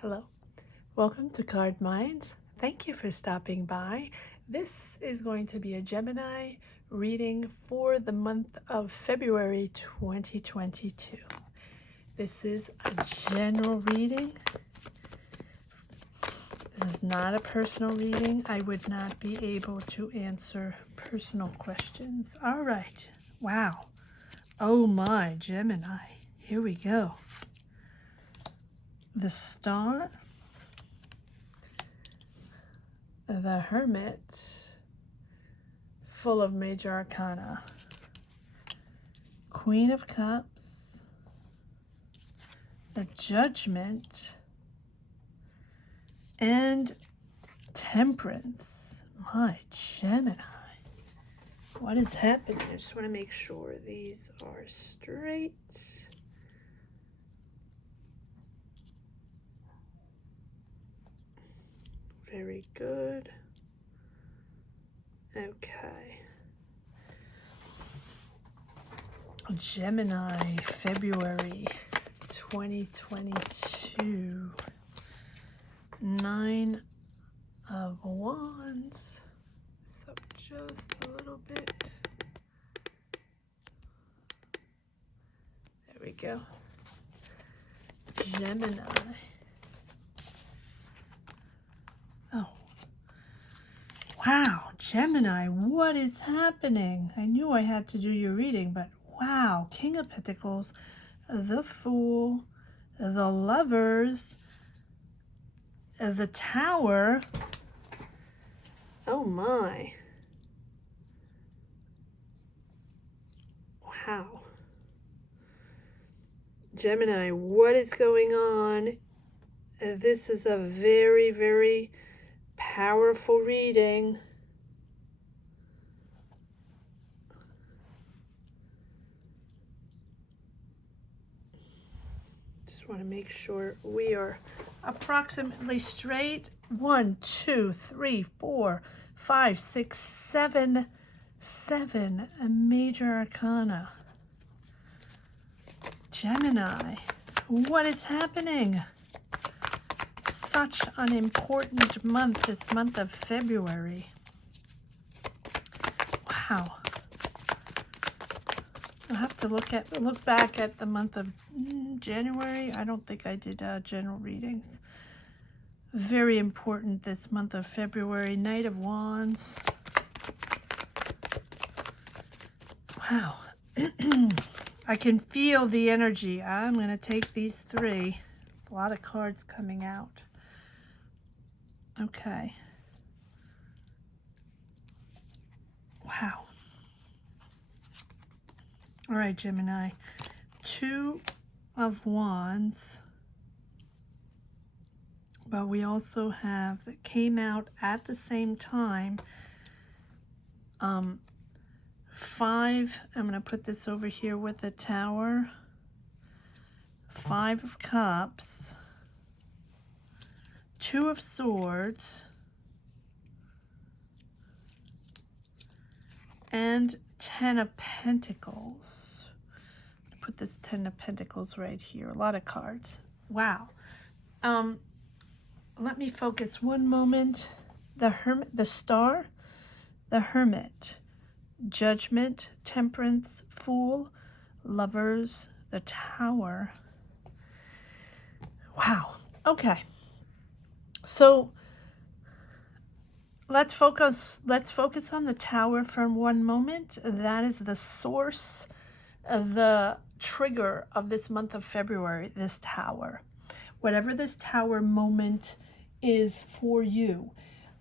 Hello, welcome to Card Minds. Thank you for stopping by. This is going to be a Gemini reading for the month of February 2022. This is a general reading. This is not a personal reading. I would not be able to answer personal questions. All right. Wow. Oh my, Gemini. Here we go. The Star, the Hermit, full of major arcana, Queen of Cups, the Judgment, and Temperance. My Gemini. What is happening? I just want to make sure these are straight. Very good. Okay. Gemini, February 2022. 9 of Wands. So just a little bit. There we go. Gemini. Oh. Wow, Gemini, what is happening? I knew I had to do your reading, but wow, King of Pentacles, the Fool, the Lovers, the Tower. Oh my. Wow. Gemini, what is going on? This is a very, very powerful reading. Just want to make sure we are approximately straight. 1, 2, 3, 4, 5, 6, 7. 7 major arcana. Gemini, what is happening? Such an important month, this month of February. Wow. I'll have to look back at the month of January. I don't think I did general readings. Very important this month of February. Knight of Wands. Wow. I can feel the energy. I'm going to take these 3. A lot of cards coming out. Okay. Wow. All right, Gemini. 2 of Wands. But we also have, that came out at the same time, 5. I'm going to put this over here with the Tower. 5 of Cups. 2 of Swords. And 10 of Pentacles. Put this 10 of Pentacles right here. A lot of cards. Wow. Let me focus one moment. The Hermit, the Star, the Hermit, Judgment, Temperance, Fool, Lovers, the Tower. Wow. Okay. So let's focus on the Tower for one moment. That is the source of the trigger of this month of February, this Tower. Whatever this Tower moment is for you.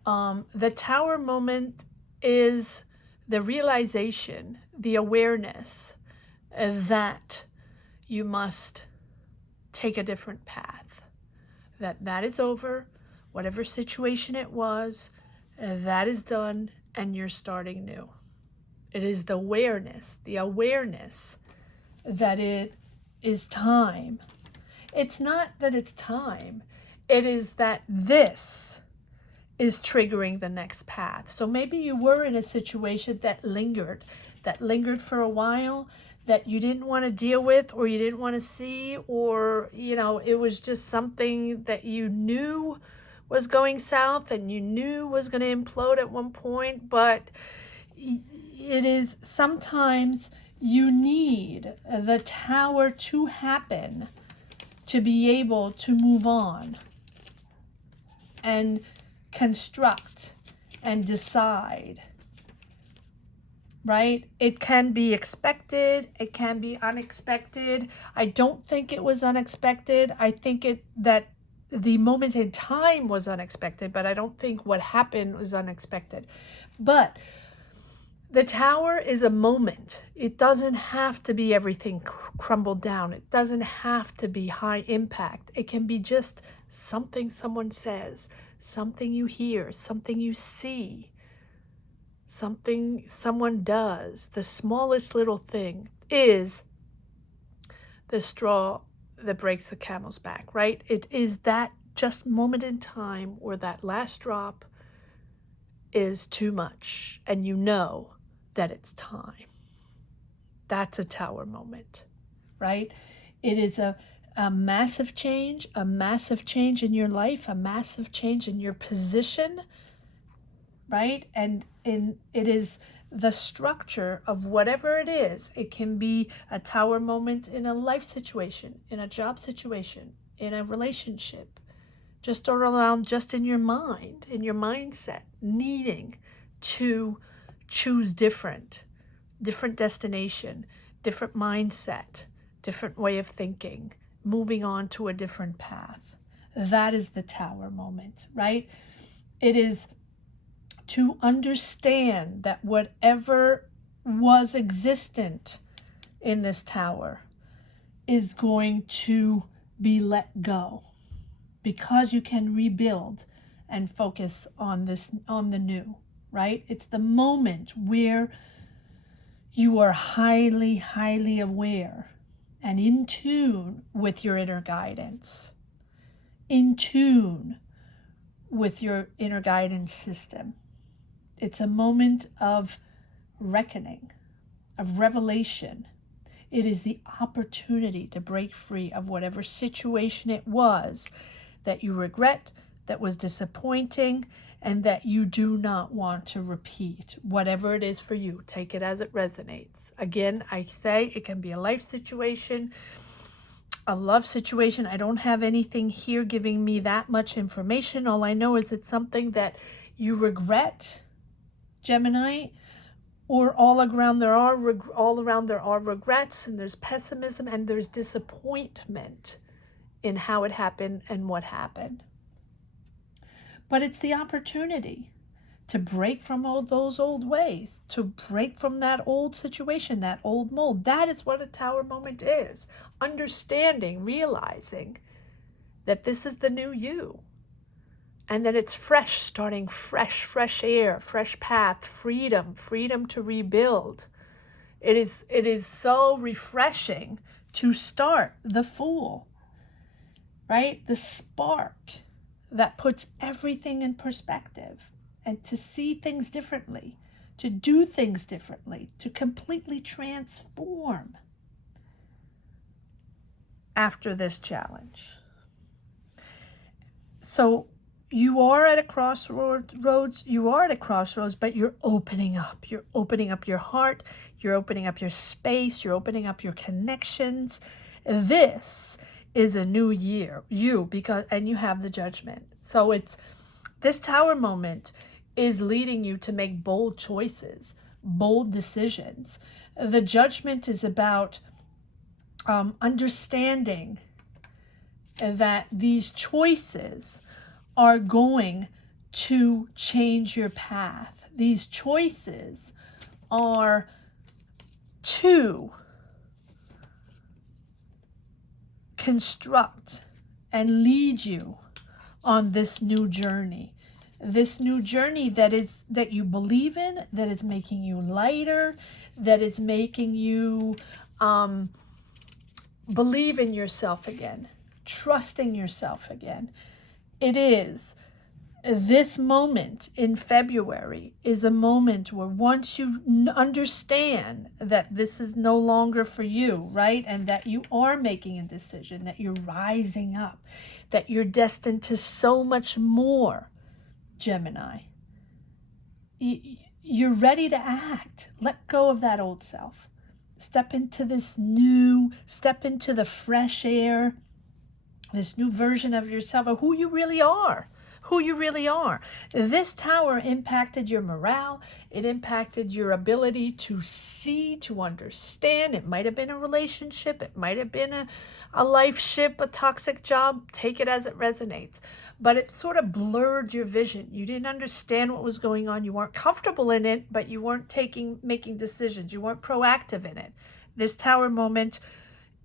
The Tower moment is the realization, the awareness that you must take a different path. That is over. Whatever situation it was, that is done, and you're starting new. It is the awareness that it is time. It's not that it's time. It is that this is triggering the next path. So maybe you were in a situation that lingered for a while, that you didn't want to deal with, or you didn't want to see, or, it was just something that you knew was going south and you knew was going to implode at one point. But it is sometimes you need the tower to happen to be able to move on and construct and decide, right? It can be expected. It can be unexpected. I don't think it was unexpected. I think that the moment in time was unexpected, but I don't think what happened was unexpected. But the tower is a moment. It doesn't have to be everything crumbled down. It doesn't have to be high impact. It can be just something someone says, something you hear, something you see, something someone does. The smallest little thing is the straw that breaks the camel's back, right? It is that just moment in time where that last drop is too much and you know that it's time. That's a tower moment, right? It is a massive change in your life, a massive change in your position, right? And it is the structure of whatever it is. It can be a tower moment in a life situation, in a job situation, in a relationship, just all around, just in your mind, in your mindset, needing to choose different destination, different mindset, different way of thinking, moving on to a different path. That is the tower moment, right? It is to understand that whatever was existent in this tower is going to be let go, because you can rebuild and focus on the new, right? It's the moment where you are highly, highly aware and in tune with your inner guidance, in tune with your inner guidance system. It's a moment of reckoning, of revelation. It is the opportunity to break free of whatever situation it was that you regret, that was disappointing, and that you do not want to repeat. Whatever it is for you, take it as it resonates. Again, I say it can be a life situation, a love situation. I don't have anything here giving me that much information. All I know is it's something that you regret, Gemini, or all around there are regrets, and there's pessimism, and there's disappointment in how it happened and what happened. But it's the opportunity to break from all those old ways, to break from that old situation, that old mold. That is what a tower moment is. Understanding, realizing that this is the new you, and that it's fresh, starting fresh air, fresh path, freedom to rebuild. It is so refreshing to start the Fool, right? The spark that puts everything in perspective, and to see things differently, to do things differently, to completely transform after this challenge. So you are at a crossroads, but you're opening up. You're opening up your heart. You're opening up your space. You're opening up your connections. This is a new year, and you have the Judgment. So it's this tower moment is leading you to make bold choices, bold decisions. The Judgment is about understanding that these choices are going to change your path. These choices are to construct and lead you on this new journey. This new journey that you believe in, that is making you lighter, that is making you believe in yourself again, trusting yourself again. It is this moment in February is a moment where once you understand that this is no longer for you, right? And that you are making a decision, that you're rising up, that you're destined to so much more, Gemini. You're ready to act. Let go of that old self. Step into this new, step into the fresh air, this new version of yourself, of who you really are. Who you really are. This tower impacted your morale. It impacted your ability to see, to understand. It might have been a relationship. It might have been a life ship, a toxic job. Take it as it resonates. But it sort of blurred your vision. You didn't understand what was going on. You weren't comfortable in it, but you weren't making decisions. You weren't proactive in it. This tower moment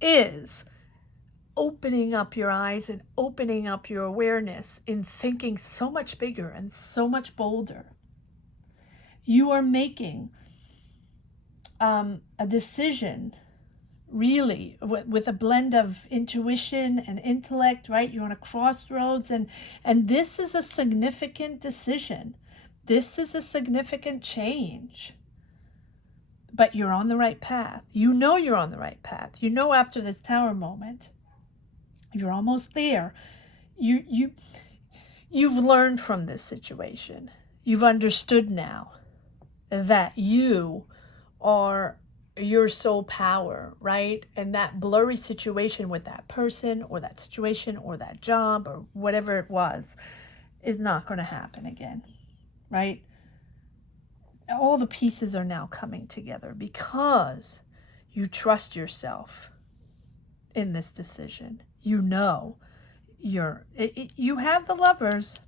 is opening up your eyes and opening up your awareness in thinking so much bigger and so much bolder. You are making a decision really with a blend of intuition and intellect, right? You're on a crossroads, and this is a significant decision. This is a significant change. But you're on the right path. You know you're on the right path. You know after this tower moment, you're almost there. You've learned from this situation. You've understood now that you are your soul power, right? And that blurry situation with that person or that situation or that job or whatever it was is not going to happen again, right? All the pieces are now coming together because you trust yourself in this decision. You know you have the Lovers.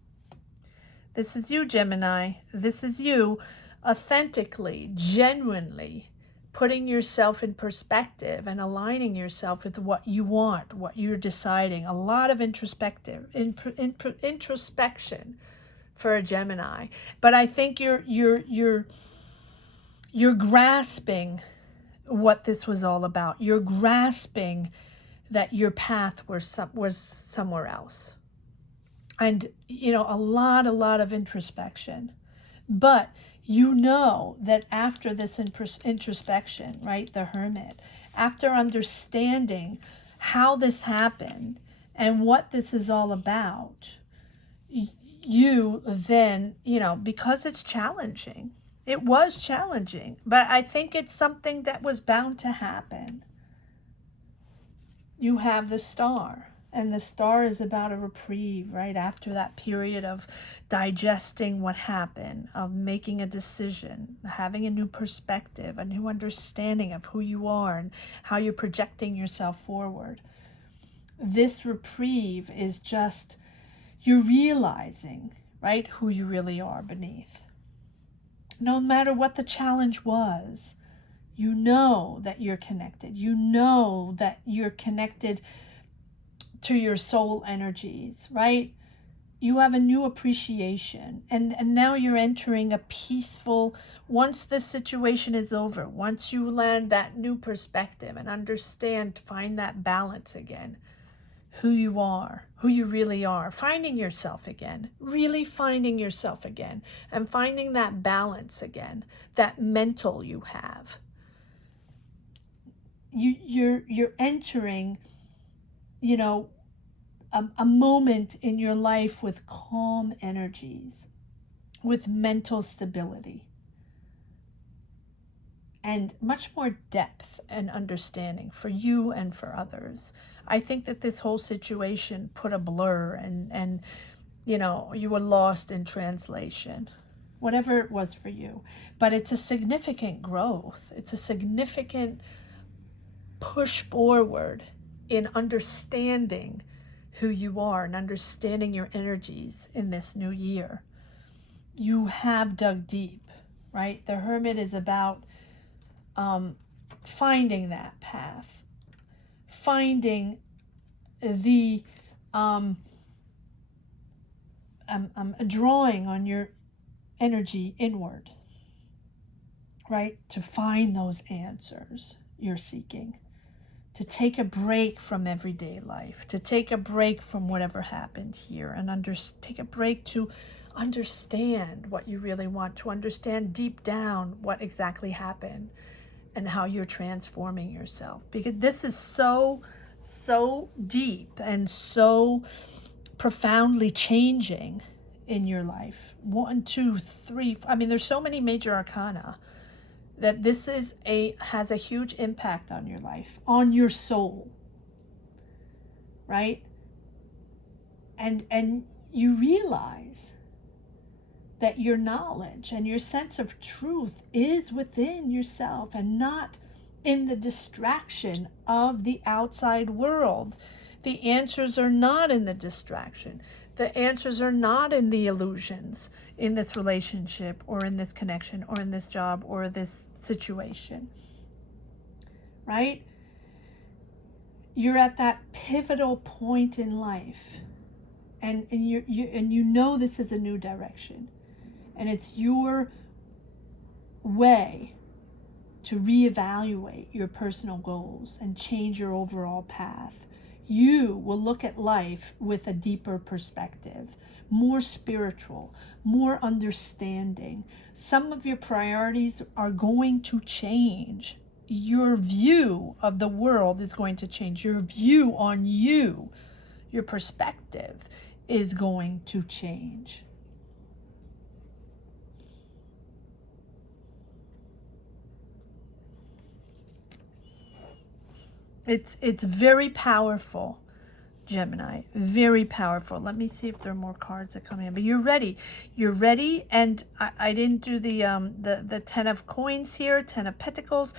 This is you, Gemini. This is you authentically, genuinely putting yourself in perspective and aligning yourself with what you want, what you're deciding. A lot of introspection for a Gemini. But I think you're grasping what this was all about. You're grasping that your path was somewhere else. And, a lot of introspection. But you know that after this introspection, right, the Hermit, after understanding how this happened and what this is all about, you then, because it's challenging, it was challenging, but I think it's something that was bound to happen. You have the Star, and the Star is about a reprieve, right? After that period of digesting what happened, of making a decision, having a new perspective, a new understanding of who you are and how you're projecting yourself forward. This reprieve is just, you're realizing, right, who you really are beneath. No matter what the challenge was, you know that you're connected. You know that you're connected to your soul energies, right? You have a new appreciation. And now you're entering a peaceful, once this situation is over, once you land that new perspective and understand, find that balance again, who you are, who you really are, finding yourself again, really finding yourself again, and finding that balance again, that mental you have. You're entering, a moment in your life with calm energies, with mental stability, and much more depth and understanding for you and for others. I think that this whole situation put a blur and you were lost in translation, whatever it was for you. But it's a significant growth. It's a significant push forward in understanding who you are and understanding your energies in this new year. You have dug deep, right? The Hermit is about finding that path, finding the drawing on your energy inward, right? To find those answers you're seeking. to take a break from everyday life, to take a break from whatever happened here, and take a break to understand what you really want, to understand deep down what exactly happened and how you're transforming yourself. Because this is so deep and so profoundly changing in your life. 1, 2, 3. I mean, there's so many major arcana that this has a huge impact on your life, on your soul, right? And you realize that your knowledge and your sense of truth is within yourself and not in the distraction of the outside world. The answers are not in the distraction. The answers are not in the illusions in this relationship or in this connection or in this job or this situation, right? You're at that pivotal point in life, and you know this is a new direction, and it's your way to reevaluate your personal goals and change your overall path. You will look at life with a deeper perspective, more spiritual, more understanding. Some of your priorities are going to change. Your view of the world is going to change. Your view on you, your perspective is going to change. It's very powerful, Gemini. Very powerful. Let me see if there are more cards that come in. But you're ready. You're ready. And I didn't do the 10 of coins here, 10 of pentacles.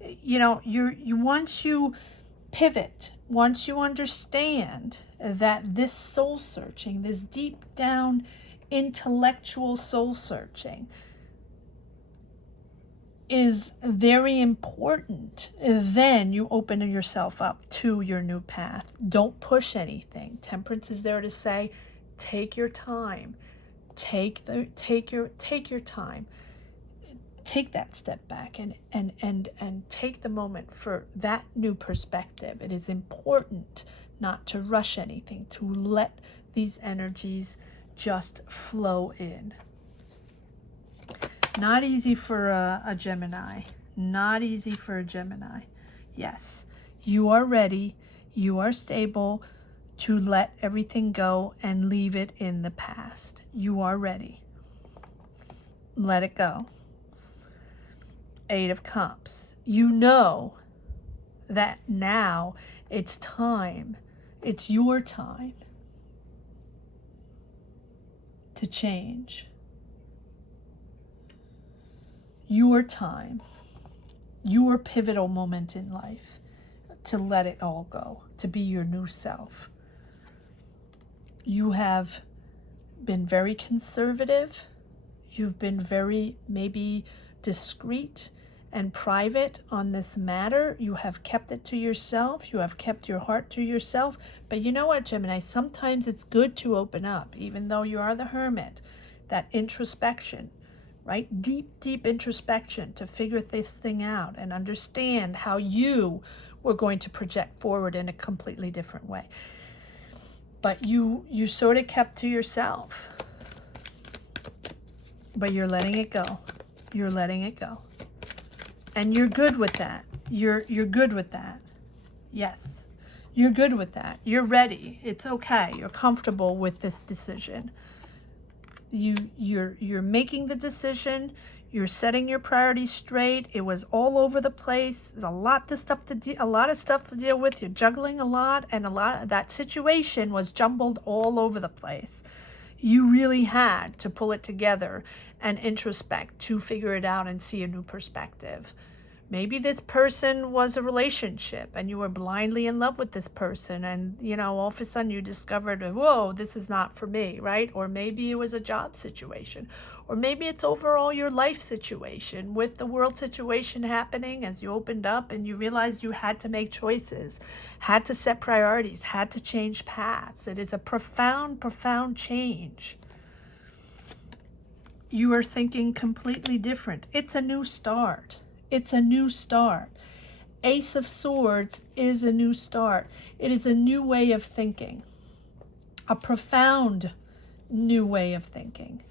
You know, once you pivot, once you understand that this soul searching, this deep down intellectual soul searching is very important, then you open yourself up to your new path. Don't push anything. Temperance is there to say, take your time. Take your time. Take that step back and take the moment for that new perspective. It is important not to rush anything, to let these energies just flow in. Not easy for a Gemini. Not easy for a Gemini. Yes, you are ready. You are stable to let everything go and leave it in the past. You are ready. Let it go. 8 of Cups. You know that now it's time. It's your time to change. Your time, your pivotal moment in life, to let it all go, to be your new self. You have been very conservative. You've been very maybe discreet and private on this matter. You have kept it to yourself. You have kept your heart to yourself. But you know what, Gemini? Sometimes it's good to open up, even though you are the Hermit. That introspection. Right? Deep introspection to figure this thing out and understand how you were going to project forward in a completely different way. But you sort of kept to yourself. But you're letting it go. You're letting it go. And you're good with that. You're good with that. Yes. You're good with that. You're ready. It's okay. You're comfortable with this decision. You're making the decision. You're setting your priorities straight. It was all over the place. There's a lot of stuff to deal with. You're juggling a lot, and a lot of that situation was jumbled all over the place. You really had to pull it together and introspect to figure it out and see a new perspective. Maybe this person was a relationship and you were blindly in love with this person, and all of a sudden you discovered, whoa, this is not for me, right? Or maybe it was a job situation, or maybe it's overall your life situation with the world situation happening as you opened up and you realized you had to make choices, had to set priorities, had to change paths. It is a profound change. You are thinking completely different. It's a new start. It's a new start. Ace of Swords is a new start. It is a new way of thinking, a profound new way of thinking.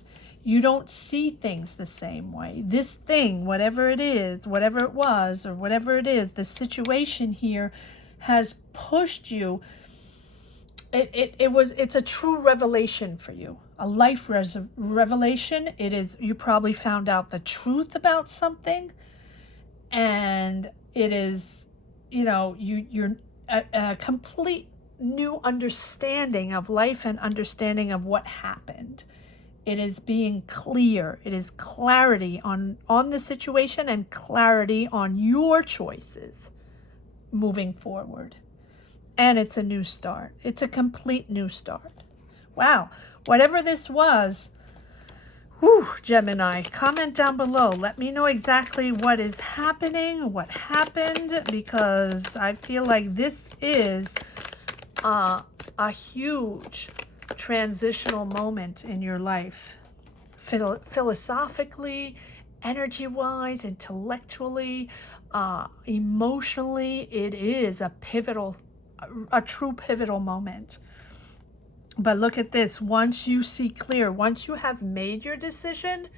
You don't see things the same way. This thing, whatever it is, whatever it was, or whatever it is, the situation here has pushed you. It's a true revelation for you, a life revelation. It is, you probably found out the truth about something, and it is, you're a complete new understanding of life and understanding of what happened. It is being clear. It is clarity on the situation and clarity on your choices moving forward. And it's a new start. It's a complete new start. Wow. Whatever this was, Gemini, comment down below. Let me know exactly what is happening, what happened, because I feel like this is a huge transitional moment in your life. Philosophically, energy-wise, intellectually, emotionally, it is a true pivotal moment. But look at this. Once you see clear, once you have made your decision,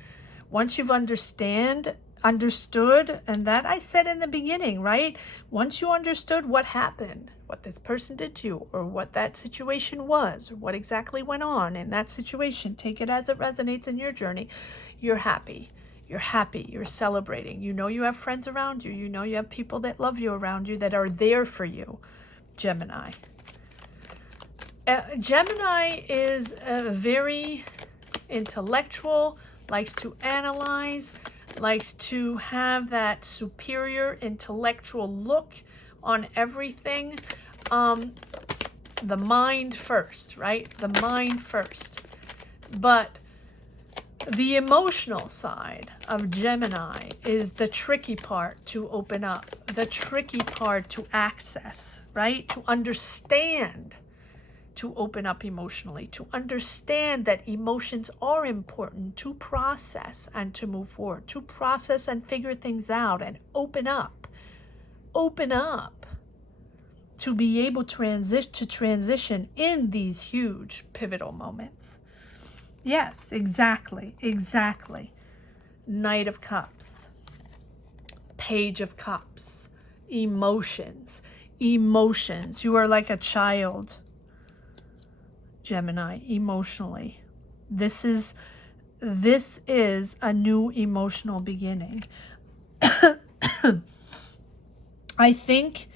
once you've understood, and that I said in the beginning, right? Once you understood what happened, what this person did to you, or what that situation was, or what exactly went on in that situation, take it as it resonates in your journey, you're happy. You're happy. You're celebrating. You know you have friends around you. You know you have people that love you around you, that are there for you, Gemini. Gemini is very intellectual, likes to analyze, likes to have that superior intellectual look on everything. The mind first, right? The mind first. But the emotional side of Gemini is the tricky part to open up, the tricky part to access, right? To understand, to open up emotionally, to understand that emotions are important to process and to move forward, to process and figure things out and open up, to be able to transition in these huge pivotal moments. Yes, exactly. Knight of Cups, Page of Cups, emotions. You are like a child, Gemini, emotionally. This is a new emotional beginning. I think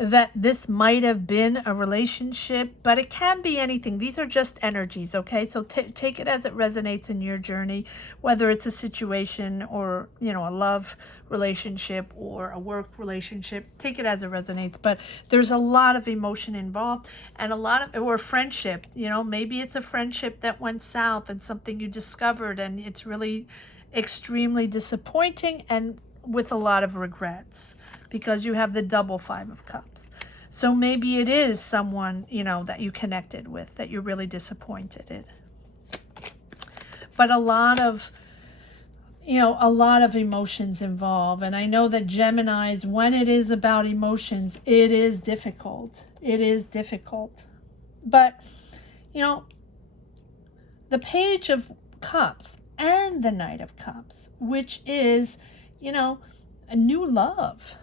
that this might have been a relationship, but it can be anything. These are just energies, okay? So take it as it resonates in your journey, whether it's a situation or, a love relationship or a work relationship. Take it as it resonates, but there's a lot of emotion involved, and or friendship, maybe it's a friendship that went south and something you discovered, and it's really extremely disappointing and with a lot of regrets, because you have the double Five of Cups. So maybe it is someone, that you connected with that you're really disappointed in. But a lot of emotions involved. And I know that Geminis, when it is about emotions, it is difficult. But, the Page of Cups and the Knight of Cups, which is, a new love.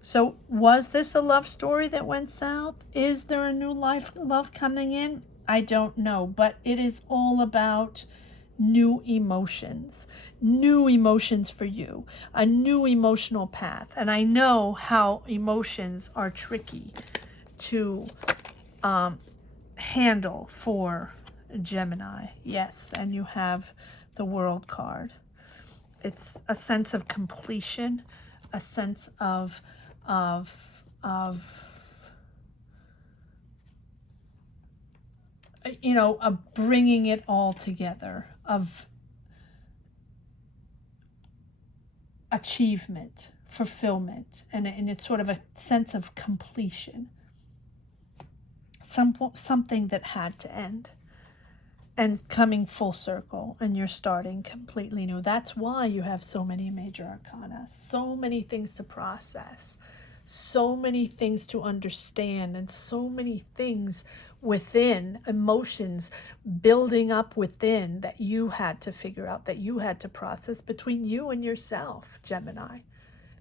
So was this a love story that went south? Is there a new love coming in? I don't know, but it is all about new emotions for you, a new emotional path. And I know how emotions are tricky to handle for Gemini. Yes, and you have the World card. It's a sense of completion, a sense of bringing it all together, of achievement, fulfillment, and it's sort of a sense of completion. Something that had to end. and coming full circle, and you're starting completely new. That's why you have so many major arcana, so many things to process, so many things to understand, and so many things within, emotions building up within, that you had to figure out, that you had to process between you and yourself, Gemini.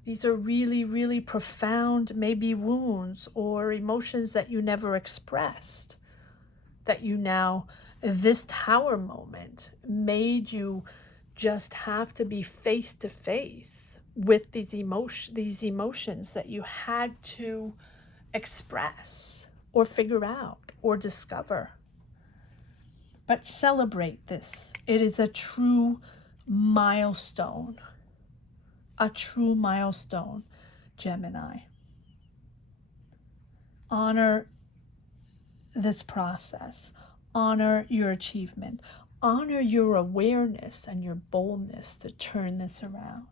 These are really, really profound, maybe wounds or emotions that you never expressed, that you now, this Tower moment made you just have to be face to face with these emotions that you had to express or figure out or discover. But celebrate this. It is a true milestone. A true milestone, Gemini. Honor this process. Honor your achievement. Honor your awareness and your boldness to turn this around.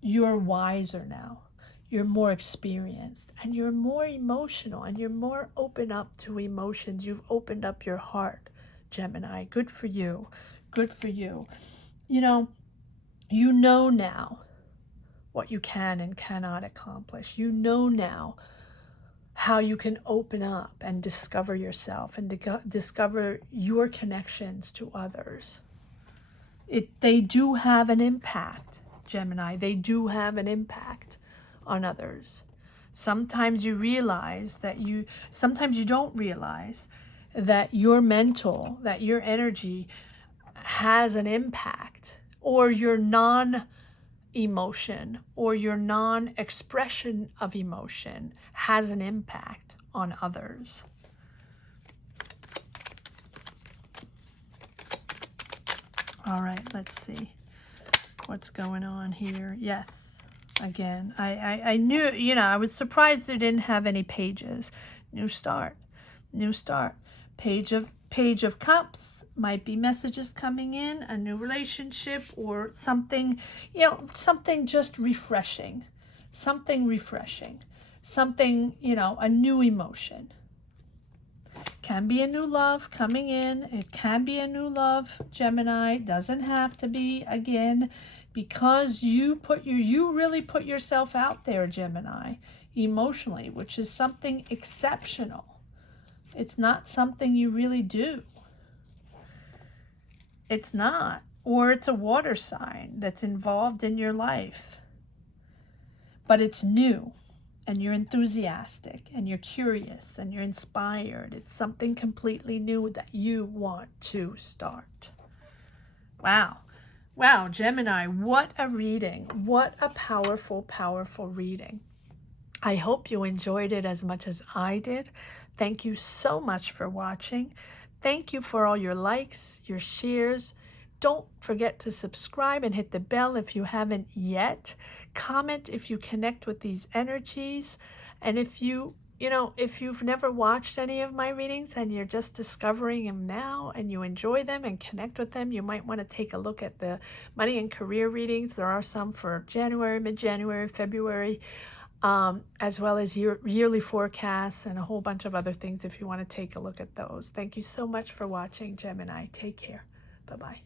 You're wiser now. You're more experienced, and you're more emotional, and you're more open up to emotions. You've opened up your heart, Gemini. Good for you. Good for you. You know now what you can and cannot accomplish. You know now how you can open up and discover yourself and discover your connections to others. They do have an impact, Gemini. They do have an impact on others. Sometimes you realize that sometimes you don't realize that your mental, that your energy has an impact, or your non-emotion or your non-expression of emotion has an impact on others. All right, let's see what's going on here. Yes, again, I knew, I was surprised they didn't have any pages. New start. Page of Cups might be messages coming in, a new relationship, or something, something just refreshing, something, a new emotion. Can be a new love coming in. It can be a new love, Gemini. Doesn't have to be, again, because you really put yourself out there, Gemini, emotionally, which is something exceptional. It's not something you really do. It's not. Or it's a water sign that's involved in your life. But it's new, and you're enthusiastic, and you're curious, and you're inspired. It's something completely new that you want to start. Wow. Wow, Gemini, what a reading. What a powerful, powerful reading. I hope you enjoyed it as much as I did. Thank you so much for watching. Thank you for all your likes, your shares. Don't forget to subscribe and hit the bell if you haven't yet. Comment if you connect with these energies. And if you've never watched any of my readings and you're just discovering them now and you enjoy them and connect with them, you might want to take a look at the money and career readings. There are some for January, mid-January, February, as well as yearly forecasts and a whole bunch of other things if you want to take a look at those. Thank you so much for watching, Gemini. Take care. Bye-bye.